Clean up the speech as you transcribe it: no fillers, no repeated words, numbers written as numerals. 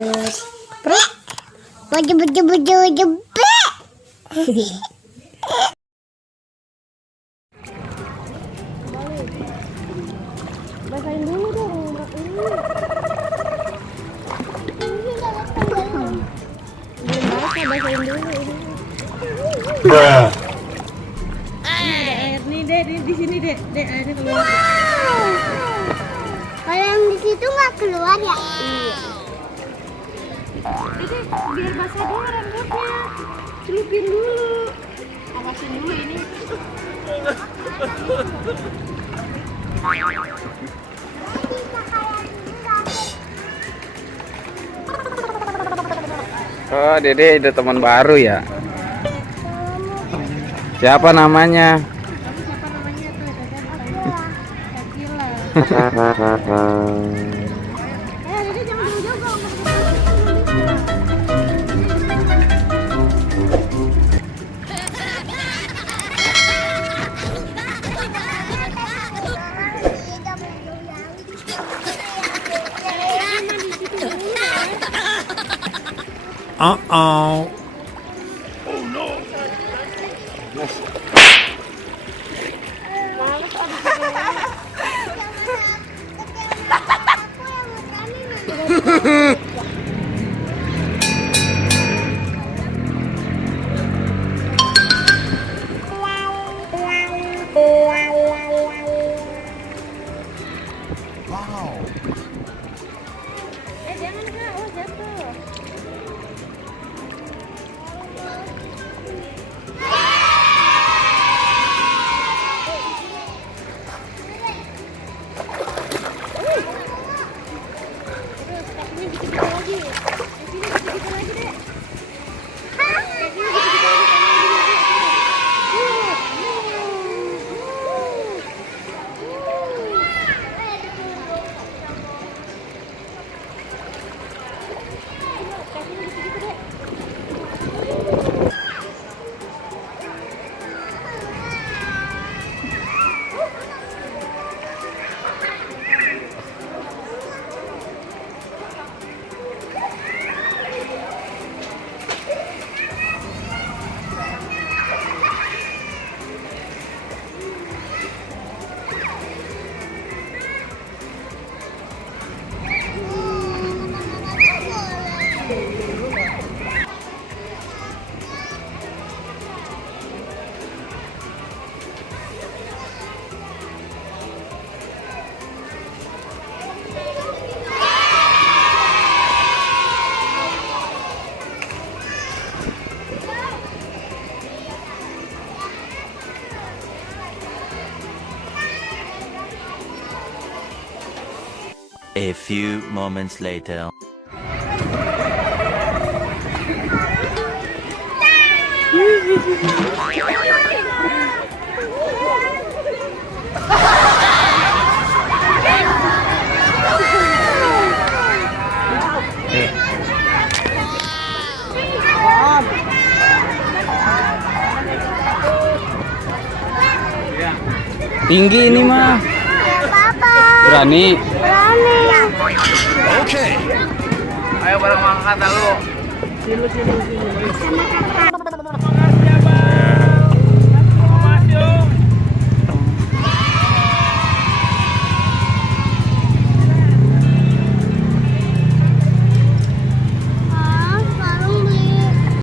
Prek. Baju baju baju baju. Basahin dulu dong ini. Basahin dulu ini. Ada air nih, Dek. Di sini, Dek. Dek, airnya keluar. Kalau yang di situ nggak keluar ya? Iya. Dek, biar basah dulu rambutnya. Celupin dulu. Awasin dulu ini. Oh, Dede ada teman baru ya? Siapa namanya? Siapa namanya tuh? Akila. Dede jangan jauh-jauh. Uh-oh. Jangan Kak, oh jatuh. Terus kakinya dikit-dikit lagi. Kakinya dikit-dikit lagi, Dek. Kakinya dikit-dikit lagi. Kakinya dikit-dikit, Dek. A few moments later. Tinggi ini mah. Papa. Berani. Berani. Okay. Ayo bareng angkat lu. Sama kakak.